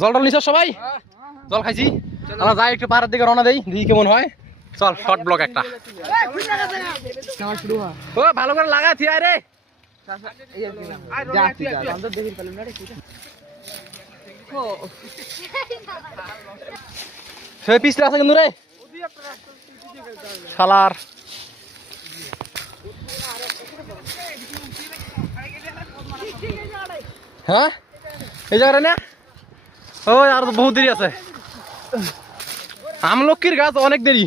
জলটা নিছ সবাই? জল খাইছি, আমরা যাই একটু পাহাড়ের দিকে রওনা দেই, দেখি কেমন হয়। চল শর্ট ব্লগ একটা। ও ভালো করে লাগা থিয়া রে। সে পিছলে আছে কিন্তু রে শালার। হ্যাঁ এই জায়গাটা না, ও আর তো বহুত দেরি আছে। আমলকির গাছ অনেক দেরি।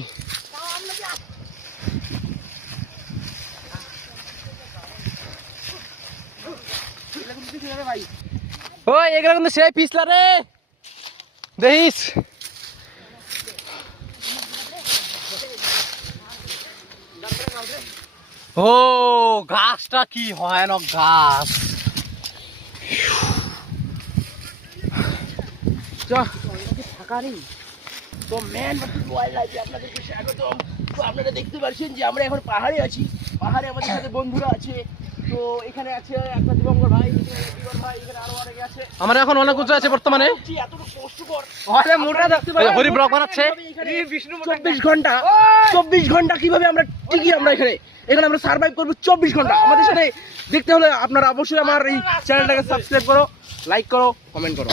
ওই এগুলো কিন্তু সেই পিছলা রে, দেখিস। ও গাছটা কি ভয়ানক গাছ। তো ম্যান ওয়াইল্ড লাইফে আপনাদেরকে স্বাগতম। তো আপনারা দেখতে পাচ্ছেন যে আমরা এখন পাহাড়ে আছি, পাহাড়ে আমাদের সাথে বন্ধুরা আছে। তো এখানে আছে একটা দিবঙ্কর ভাই, জীবন ভাই, এখানে আরো অনেকে আছে। আমার এখন অনেক উঁচু আছে বর্তমানে, এতটুকু কষ্টকর মোটা দেখতে পাই। হরি ব্লগ বানাচ্ছে 24 ঘন্টা কিভাবে আমরা টিকি, আমরা এখানে আমরা সার্ভাইভ করবো 24 ঘন্টা। আমাদের সাথে দেখতে হলে আপনারা অবশ্যই আমার এই চ্যানেলটাকে সাবস্ক্রাইব করো, লাইক করো, কমেন্ট করো।